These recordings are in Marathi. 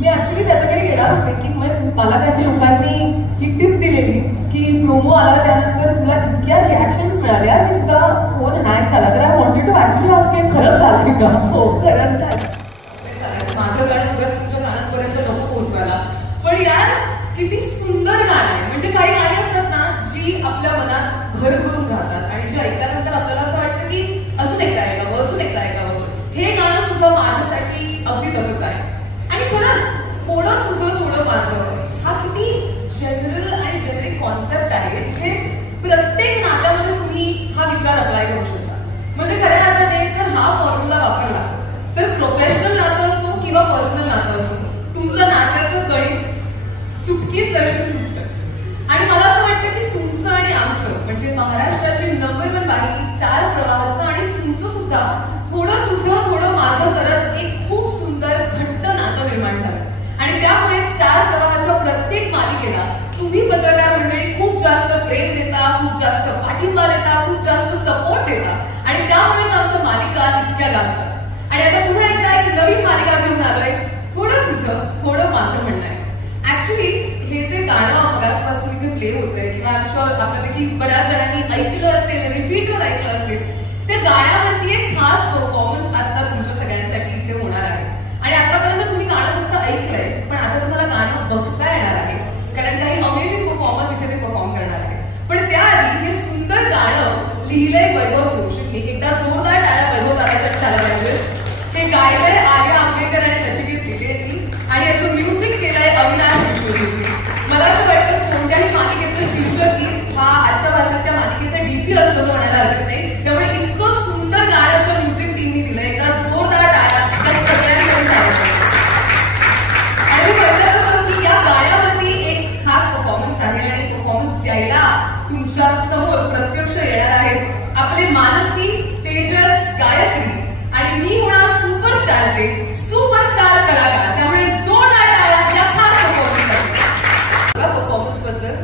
मी ऍक्च्युली त्याच्याकडे येणार होते की मला काही लोकांनी ही टिप दिलेली की प्रोमो आला त्यानंतर तुला इतक्या रिॲक्शन्स मिळाल्या की तुझा फोन हँग झाला. तर आय वॉन्टेड टू ऍक्च्युली आज ते खरंच झालं का? हो, खरंच झालं. माझं गाणं उगाच तुमच्या कानांपर्यंत नको पोहोचवायला, पण यार किती सुंदर गाणं आहे. म्हणजे काही गाणी असतात ना जी आपल्या मनात घर करून राहतात आणि जी ऐकल्यानंतर आपल्याला असं वाटतं की अजून एकदा ऐकावं, अजून एकदा ऐकावं. हे गाणं सुद्धा माझ्यासाठी अगदी तसंच आहे. आणि खरंच थोडं तुझं थोडं माझं हा किती जनरल आणि जेनेरिक कॉन्सेप्ट आहे जिथे प्रत्येक नात्यामध्ये तुम्ही हा विचार अप्लाय करू शकता. म्हणजे खऱ्या अर्थाने जर हा फॉर्म्युला वापरला तर प्रोफेशनल नातं असो किंवा पर्सनल नातं असो, तुमच्या नात्याचं गणित चुटकीच दर्शन सुटतं. आणि मला असं वाटतं की तुमचं आणि आमचं म्हणजे महाराष्ट्राची नंबर 1 वाहिनी स्टार प्रवाहाचं आणि तुमचं सुद्धा थोडं तुझं थोडं माझं करत एक खूप सुंदर घट्ट नातं निर्माण झालं. आणि त्यामुळे स्टार प्रवाहाच्या प्रत्येक मालिकेला तुम्ही पत्रकार मंडळी खूप जास्त प्रेम देता, खूप जास्त पाठिंबा देता, खूप जास्त सपोर्ट देता आणि त्यामुळेच आमच्या मालिका इतक्या गाजतात. आणि आता पुन्हा एकदा एक नवीन मालिका घेऊन आलोय, थोडं तुझं थोडं माझं म्हणणं आहे. ऍक्च्युली हे जे गाणं मगासपासून इथे प्ले होतंय किंवा आपल्यापैकी बऱ्याच जणांनी ऐकलं असेल, रिपीटवर ऐकलं असेल, त्या गाण्यावरती एक खास परफॉर्मन्स आता तुमच्या सगळ्यांसाठी इथे होणार आहे. आणि आतापर्यंत तुम्ही गाणं फक्त ऐकलंय, पण आता तुम्हाला गाणं बघता येणार आहे कारण काही अमेझिंग परफॉर्मन्स इथे ते परफॉर्म करणार आहे. पण त्याआधी हे सुंदर गाणं लिहिलंय वैभव जोशींनी. एकदा जोरदार टाळ्या वैभव दादासाठी झाला पाहिजे. हे गायलंय आर्या आंबेकर आणि नचिकेत पिल्लेंनी आणि याचं म्युझिक केलंय अविनाश विश्वजीतनी. मला असं वाटतं कोणत्याही मालिकेचं शीर्षक गीत हा आजच्या भाषेत त्या मालिकेचं डीपी असतं असं म्हणायला हरकत नाही. त्यामुळे इतकं सुंदर गाण्याच्या म्युझिक टीमनी दिलं. एकदा जोरदार टाळ्या सगळ्यांसाठी झाल्या. आणि मी म्हटलं तसं की या गाण्यावरती एक खास परफॉर्मन्स आहे आणि परफॉर्मन्स द्यायला तुमच्या समोर प्रत्यक्ष येणार आहेत आपले मानसी, तेजस, गायत्री आणि मी होणार सुपरस्टारचे सुपरस्टार कलाकार. त्यामुळे जोरदार टाळ्या या खास परफॉर्मन्स बद्दल.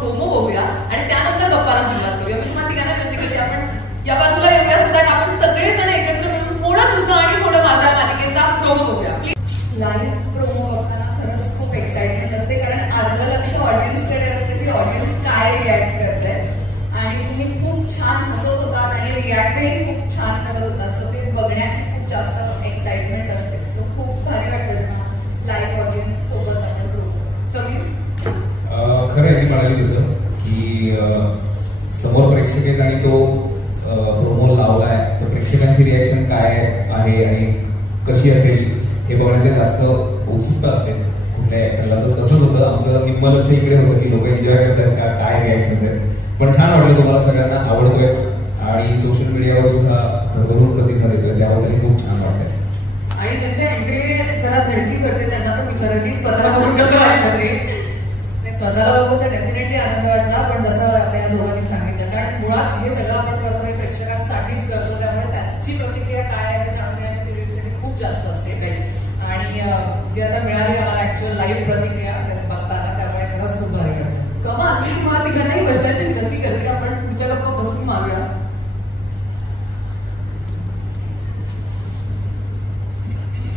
प्रोमो बघूया आणि त्यानंतर गप्पाला सुरुवात करूया. म्हणजे मला तिघांना विनंती केली आपण या बाजूला येऊया सुद्धा आपण सगळेजण एकत्र मिळून थोडं तुझं आणि थोडं माझ्या मालिकेचा प्रोमो बघूया प्लीज. लाईव्ह प्रोमो बघताना खरंच खूप एक्साइटमेंट असते कारण अर्ध लक्ष ऑडियन्सकडे असते की ऑडियन्स काय रिॲक्ट करतंय आणि तुम्ही खूप छान हसत होतात आणि रिॲक्टही खूप छान करत होतात. सो ते बघण्याची खूप जास्त एक्साइटमेंट असते. सो खूप भारी वाटतं जेव्हा लाईव्ह ऑडियन्स सोबत आपण बोलतो. समीर खरं आहे म्हणाली तसं की समोर प्रेक्षक आहेत आणि तो प्रोमो लावलाय तर प्रेक्षकांची रिॲक्शन काय आहे आणि कशी असेल हे बघण्याचं जास्त उत्सुकता असते कुठल्याही ऍक्टरला. तर तसंच होतं आमचं निम्म लक्ष इकडे होतं की लोक एन्जॉय करतात का, काय रिॲक्शन्स आहेत. पण छान वाटलं, तुम्हाला सगळ्यांना आवडतोय आणि सोशल मीडियावर सुद्धा भरभरून प्रतिसाद येतोय, त्याबद्दल खूप छान वाटतंय. आणि ज्यांच्या एंट्री जरा धडकी करते त्यांना पण विचारलं की स्वतःला बघून कसं वाटलं ते. स्वतःला बघून तर डेफिनेटली आनंद वाटला, पण जसं आपल्या दोघांनी सांगितलं कारण मुळात हे सगळं आपण करतो हे प्रेक्षकांसाठीच करतो, त्यामुळे त्याची प्रतिक्रिया काय आहे हे जाणून घेण्याची क्युरिओसिटी खूप जास्त असते. आणि जी आता मिळाली आम्हाला ऍक्च्युअल लाईव्ह प्रतिक्रिया बघताना, त्यामुळे खरंच खूप भारी वाटतं. कमा मी तुम्हाला तिघांनाही बसण्याची विनंती करते, आपण पुढच्या गप्पा बसून मारूया.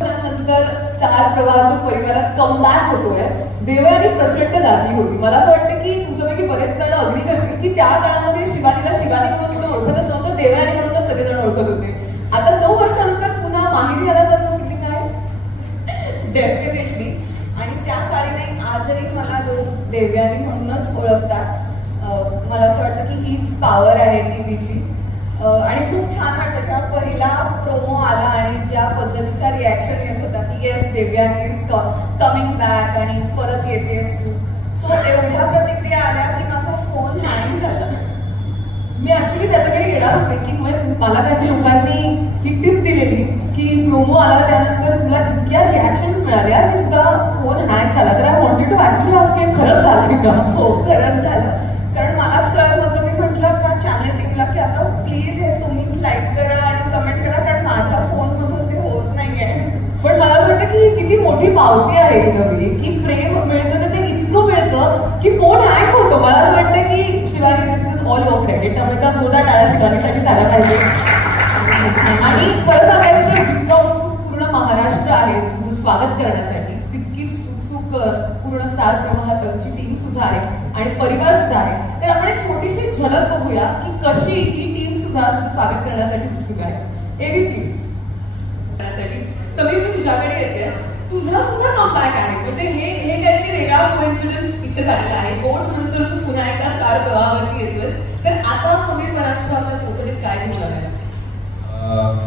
नंतर स्टार प्रवाहाच्या परिवारात कमबॅक होतोय. देवयानी प्रचंड गाजली होती. मला असं वाटतं की तुमच्यापैकी बरेच जण अग्री करतील की त्या काळामध्ये शिवानीला शिवानी म्हणून कोणी ओळखतच नव्हतं, देवयानी म्हणूनच सगळेजण ओळखत होते. आता 9 वर्षानंतर पुन्हा माहेरी आल्यासारखं फिलिंग आहे डेफिनेटली. आणि त्या काळी नाही, आजही मला लोक देवयानी म्हणूनच ओळखतात. मला असं वाटतं की हीच पॉवर आहे टीव्हीची. आणि खूप छान वाटतं जेव्हा पहिला प्रोमो आला आणि ज्या पद्धतीच्या रिॲक्शन येत होता की yes Devyani is coming back आणि परत येतेस तू. सो एवढ्या प्रतिक्रिया आल्या की माझा फोन हँग झाला. मी ऍक्च्युली त्याच्याकडे येणार होते की मला काही लोकांनी ही टिप दिलेली की प्रोमो आला त्यानंतर तुला इतक्या रिॲक्शन्स मिळाल्या की तुझा फोन हँग झाला. तर आय वॉन्टेड टू ऍक्च्युली आज ते खरंच झालं का? हो, खरंच झालं. कारण मलाच कळत नव्हतं. मी म्हटलं का चॅनल टीमला की आता प्लीज हे तुम्हीच लाईक करा आणि कमेंट करा कारण माझ्या फोनमधून ते होत नाहीये. पण मला असं वाटतं की किती मोठी पावती आहे ही नवी की प्रेम मिळतं तर ते इतकं मिळतं की फोन हँग होतो. मला असं वाटतं की शिवानी दिस इज ऑल युअर क्रेडिट. त्यामुळे त्या जोरदार टाळ्या शिवानीसाठी झाल्या पाहिजे. आणि परत सांगायचं तर जितका उत्सुक पूर्ण महाराष्ट्र आहे तुझं स्वागत करण्यासाठी, तितकीच उत्सुक पूर्ण स्टार प्रवाहाची टीम सुद्धा आहे आणि परिवार सुद्धा आहे. तर आपण एक छोटीशी झलक बघूया की कशी ही टीम सुद्धा तुझं स्वागत करण्यासाठी उत्सुक आहे. एबीपी त्यासाठी समीर, मी तुझ्याकडे येते. तुझा सुद्धा कमबॅक आहे, म्हणजे हे काहीतरी वेगळा कोइन्सिडन्स इथे झालेला आहे. गोट नंतर तू पुन्हा एकदा स्टार प्रवाहावरती येतोय. तर आता समीर परांजपे आपल्या पोतडीत काय घेऊन लागला?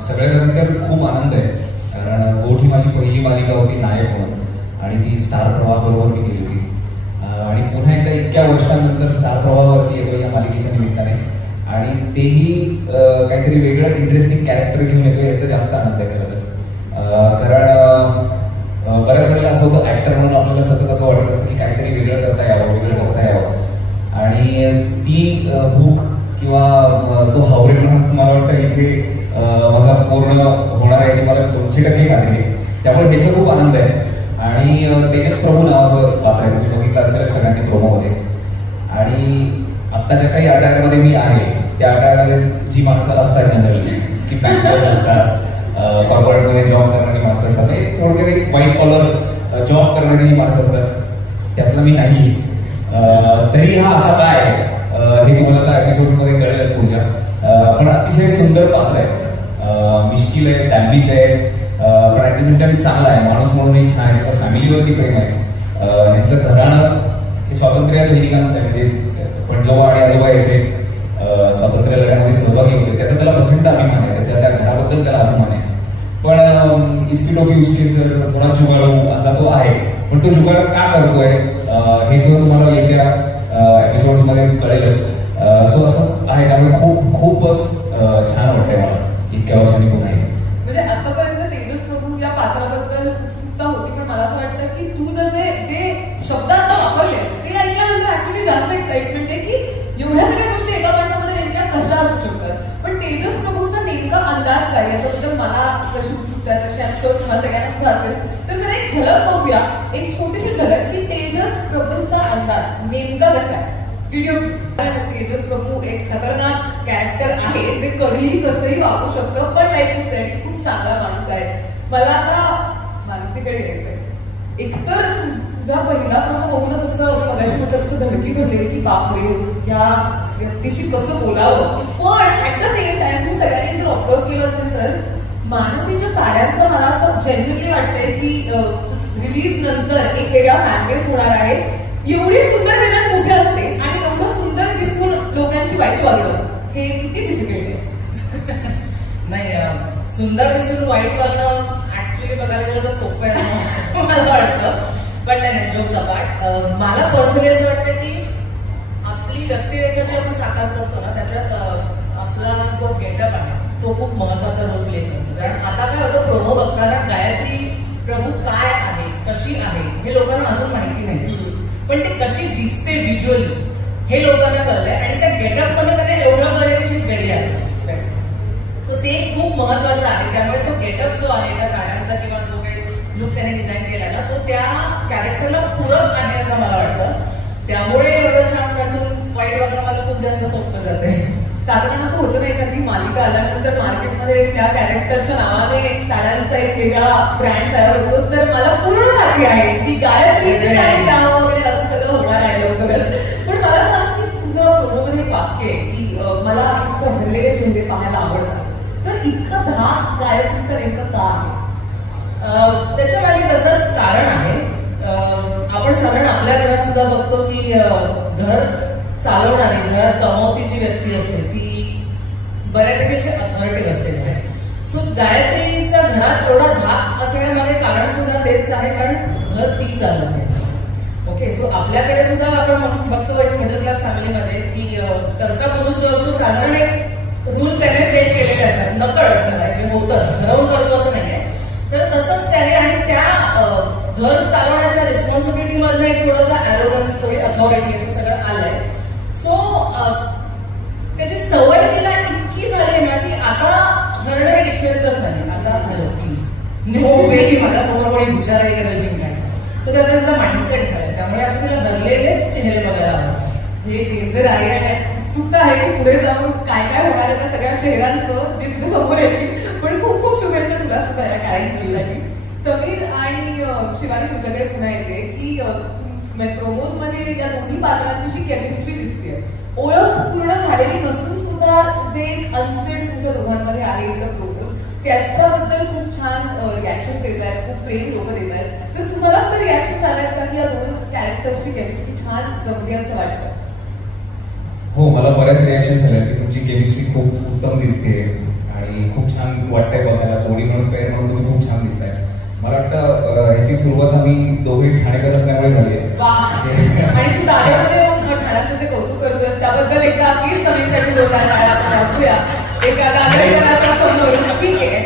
सगळ्यात आधी तर खूप आनंद आहे, कारण गोट ही माझी पहिली मालिका होती नायक म्हणून, आणि ती स्टार प्रवाहाबरोबर मी केली होती. आणि पुन्हा एकदा इतक्या वर्षांनंतर स्टार प्रवाहावरती येतो या मालिकेच्या निमित्ताने, आणि तेही काहीतरी वेगळं इंटरेस्टिंग कॅरेक्टर घेऊन येतो याचा जास्त आनंद आहे खरं तर. कारण बऱ्याच वेळेला असं होतं, ऍक्टर म्हणून आपल्याला सतत असं वाटत असतं की काहीतरी वेगळं करता यावं, आणि ती भूक किंवा तो हावरेपणा मला वाटतं इथे माझा पूर्ण होणार आहे, याची मला 200% खात्री आहे. त्यामुळे ह्याचा खूप आनंद आहे. आणि तेजस प्रभू नावाचं पात्र आहे, तुम्ही बघितलं असेल सगळ्यांनी प्रोमोमध्ये. आणि आत्ताच्या काही अटायरमध्ये मी आहे, त्या अटायरमध्ये जी माणसं असतात जनरली की बँकर्स असतात, कॉर्पोरेटमध्ये जॉब करणारी माणसं असतात, थोडक्यात एक व्हाईट कॉलर जॉब करणारी जी माणसं असतात त्यातलं मी नाही. तरी हा असा काय हे तुम्हाला आता एपिसोडमध्ये कळेलच पुढच्या. पण अतिशय सुंदर पात्र आहे, मिश्किल आहे, डॅम्बिस आहे, पण ॲट द सेम टाइम चांगला आहे, माणूस म्हणूनही छान आहे, त्याचा फॅमिलीवरती प्रेम आहे. ह्यांचं घराणं हे स्वातंत्र्य सैनिकांचं आहे, म्हणजे पणजोबा आणि आजोबा याचे स्वातंत्र्य लढ्यामध्ये सहभागी होते, त्याचा त्याला प्रचंड अभिमान आहे, त्या घराबद्दल त्याला अभिमान आहे. पण इसकी टोपी उसकी सर, पुन्हा जुगाडू असा तो आहे, पण तो जुगाड का करतोय हे सुद्धा तुम्हाला येत्या एपिसोड्समध्ये कळेलच. सो असं आहे, त्यामुळे खूपच छान वाटतंय मला इतक्या वर्षांनी पुन्हा. म्हणजे आतापर्यंत तेजस प्रभू या पात्राबद्दल उत्सुकता होती, पण मला असं वाटतं की तू जे शब्द आता वापरले ते ऐकल्यानंतर ऍक्च्युली जास्त एक्साइटमेंट आहे की एवढ्या सगळ्या गोष्टी एका माणसामध्ये नेमक्या कशा असू शकतात. पण तेजस प्रभूचा नेमका अंदाज काय याच्याबद्दल मला कशी उत्सुकता आहे, तशी आमच्या तुम्हाला सगळ्यांना सुद्धा असेल. तर जर एक झलक बघूया, एक छोटीशी झलक की तेजस प्रभूंचा अंदाज नेमका कसा आहे. व्हिडिओ. तेजस प्रभू एक खतरनाक कॅरेक्टर आहे, ते कधीही कसंही वापरू शकतं, पण लाईक यू सेड खूप चांगला माणूस आहे. मला आता मानसीकडे यायचंय. एकतर तुझा पहिला प्रभू बघूनच असं मगाशी म्हटलं तसं धडकी भरलेली की बापरे या व्यक्तीशी कसं बोलावं. पण ऍट द सेम टाइम तुम्ही सगळ्यांनी जर ऑब्झर्व केलं असेल तर मानसीच्या साड्यांचा मला असं जेन्युअनली वाटतंय की रिलीज नंतर एक वेगळा फॅनबेस होणार आहे. एवढी सुंदर विलन कुठे असते आणि एवढं सुंदर दिसून लोकांची वाईट वागणं हे किती डिफिकल्ट आहे. नाही, सुंदर दिसून वाईट वागणं ऍक्च्युली बघायला गेलं तर सोपं आहे मला वाटतं. पण नाही, जोक्स अपार्ट, मला पर्सनली असं वाटतं की आपली व्यक्तिरेखा जी आपण साकारत असतो ना, त्याच्यात आपला जो गेटअप आहे तो खूप महत्वाचा रोल प्ले करतो. कारण आता काय होतं, प्रोमो बघताना गायत्री प्रभू काय आहे, कशी आहे हे लोकांना अजून माहिती नाही, पण ते कशी दिसते व्हिज्युअली हे लोकांना कळलंय. आणि त्या गेटअपमध्ये त्यांना एवढं कळलंय की शी इज व्हेरी ॲक्टिव्ह. सो ते खूप महत्वाचं आहे. त्यामुळे तो गेटअप जो आहे त्या साड्यांचा किंवा जो काही लुक त्याने डिझाईन केला ना, तो त्या कॅरेक्टरला पूरक आहे असं मला वाटतं. त्यामुळे एवढं छान वाटून वाईट वागणं मला खूप जास्त सोपं जाते. साधारण असं होतं नाही, एखादी मालिका आल्यानंतर मार्केटमध्ये त्या कॅरेक्टरच्या नावाने साड्यांचा एक वेगळा ब्रँड तयार होतो. तर मला पूर्ण खात्री आहे की गायत्रीची साडी नाव वगैरे असं सगळं होणार आहे लवकरच. पण मला सांग की तुझं प्रोमोमध्ये एक वाक्य आहे की मला इतकं हरलेले चेहरे पाहायला आवडतात. तर इतकं धाक गायत्रीचं नेमकं का आहे? त्याच्या मागे तसंच कारण आहे. आपण साधारण आपल्या घरात सुद्धा बघतो की घर चालवणारी, घरात कमावती जी व्यक्ती असते ती बऱ्यापैकी अशी अथॉरिटी असते. सो गायत्रीच्या घरात एवढा धाक असण्यामागे कारण सुद्धा तेच आहे, कारण घर ती चालवत आहे. ओके, सो आपल्याकडे सुद्धा आपण बघतो एक मिडल क्लास फॅमिलीमध्ये की कर्ता पुरुष जो असतो साधारण एक रूल त्याने सेट केलेले असतात, नकळत होतच, ठरवून करतो असं नाहीये. तर तसंच त्याने आणि त्या घर चालवण्याच्या रिस्पॉन्सिबिलिटीमधनं एक थोडासा ॲरोगन्स, थोडी अथॉरिटी असं सगळं आलंय. सो त्याची सवय तिला इतकी झाली ना की आता हरणं हे डिक्शनरीचंच नाही, आता हॅलो प्लीज नो वे की माझ्यासमोर कोणी विचारही करायला जिंकायचं. सो त्याचा माइंडसेट झालाय. त्यामुळे आता तिला हरलेलेच चेहरे बघायला आवडतात. हे डेंजर आहे आणि उत्सुकता आहे की पुढे जाऊन काय काय होणार आहे त्या सगळ्या चेहऱ्यांचं जे तुझ्या समोर येतील. पण खूप खूप शुभेच्छा तुला सुद्धा या कॅरेक्टरसाठी. समीर आणि शिवानी तुमच्याकडे पुन्हा येते की प्रोमोज मध्ये या दोन्ही पात्रांची जी केमिस्ट्री दिसते, ओळख पूर्ण झालेली नसून सुद्धा जे एक अनसेड तुमच्या दोघांमध्ये आहे इन द प्रोमोज, त्याच्याबद्दल खूप छान रिॲक्शन देत आहेत, खूप प्रेम लोक देत आहेत. तर तुम्हाला सुद्धा रिॲक्शन झालं का की या दोन कॅरेक्टर्सची केमिस्ट्री छान जमली असं वाटतं? हो, मला बऱ्याच रिॲक्शन झाल्या की तुमची केमिस्ट्री खूप उत्तम दिसते आणि खूप छान वाटतंय बघायला. जोडी म्हणून पेअर म्हणून तुम्ही खूप छान दिसताय. मला वाटतं ह्याची सुरुवात आम्ही दोघे ठाणेकर असल्यामुळे झाली आहे. आणि तू दारेमध्ये ठाण्याचं जे कौतुक करतोस त्याबद्दल एकदा प्लीज समीरसाठी जोरदार टाळ्या आपण वाजूया एका दारेकराच्या समोर. ठीक आहे.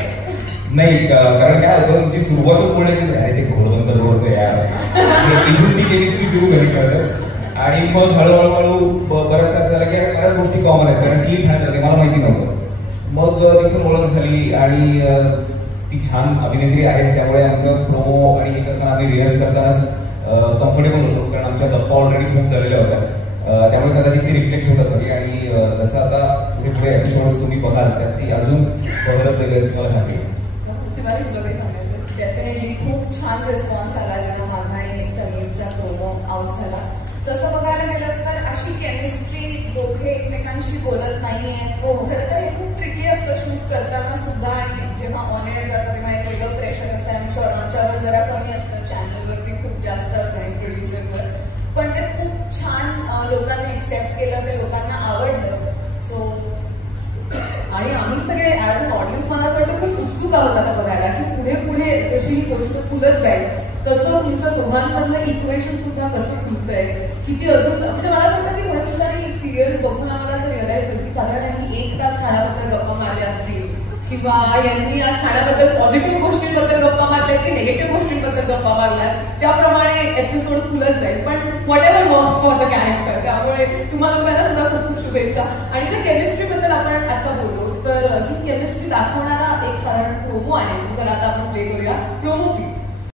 नाही, कारण काय होतं तुमची सुरुवातच बोलायची अरे ते घोडबंदर रोडचं यार, इथून ती केमिस्ट्री सुरू झाली कळतं. आणि मग हळूहळू बरंच असं झालं की बऱ्याच गोष्टी कॉमन आहेत, कारण ती ठाण्यात राहते मला माहिती नव्हतं. मग तिथून ओळख झाली आणि ती छान अभिनेत्री आहेच, त्यामुळे आमचं प्रोमो आणि हे करताना आम्ही रिहर्स करतानाच कम्फर्टेबल होतो, कारण आमच्या गप्पा ऑलरेडी खूप झालेल्या होत्या. त्यामुळे कदाचित ती रिफ्लेक्ट होत असावी. आणि जसं आता पुढे पुढे एपिसोड्स तुम्ही बघाल त्यात ती अजून बघत जाईल याची मला खात्री आहे. डेफिनेटली खूप छान रिस्पॉन्स आला जेव्हा माझा आणि समीरचा प्रोमो आउट झाला. तसं बघायला गेलं तर अशी केमिस्ट्री दोघे एकमेकांशी बोलत नाहीये. खरं तर हे खूप ट्रिकी असतं शूट करताना सुद्धा, आणि जेव्हा ऑन एअर जातं तेव्हा एक वेगळं प्रेशर असतं. आय एम शुअर आमच्यावर जरा कमी असतं, चॅनलवरती खूप जास्त असतं आणि प्रोड्युसर्सवर, पण ते खूप छान लोकांनी एक्सेप्ट केलं, ते लोकांना आवडलं. सो आणि आम्ही सगळे ऍज अन ऑडियन्स मला असं वाटतं खूप उत्सुक आहोत आता बघायला की पुढे पुढे जशी ही गोष्ट फुलत जाईल तसं तुमच्या दोघांमधलं इक्वेशन सुद्धा कसं फुलतंय, किती अजून म्हणजे मला असं वाटतं की थोड्या दिवसांनी सिरियल बघून आम्हाला असं रिअलाइज होईल की साधारण यांनी 1 तास ठाण्याबद्दल गप्पा मारल्या असतील, किंवा यांनी आज ठाण्याबद्दल पॉझिटिव्ह गोष्टींबद्दल गप्पा मारल्यात की निगेटिव्ह गोष्टींबद्दल गप्पा मारल्यात, त्याप्रमाणे एपिसोड फुलत जाईल. पण what ever works for the character. त्यामुळे तुम्हाला दोघांना सुद्धा खूप खूप शुभेच्छा. आणि ज्या केमिस्ट्रीबद्दल आपण आता बोलतो तर ही केमिस्ट्री दाखवणारा एक साधारण प्रोमो आहे, तो जर आता आपण प्ले करूया. Promo please.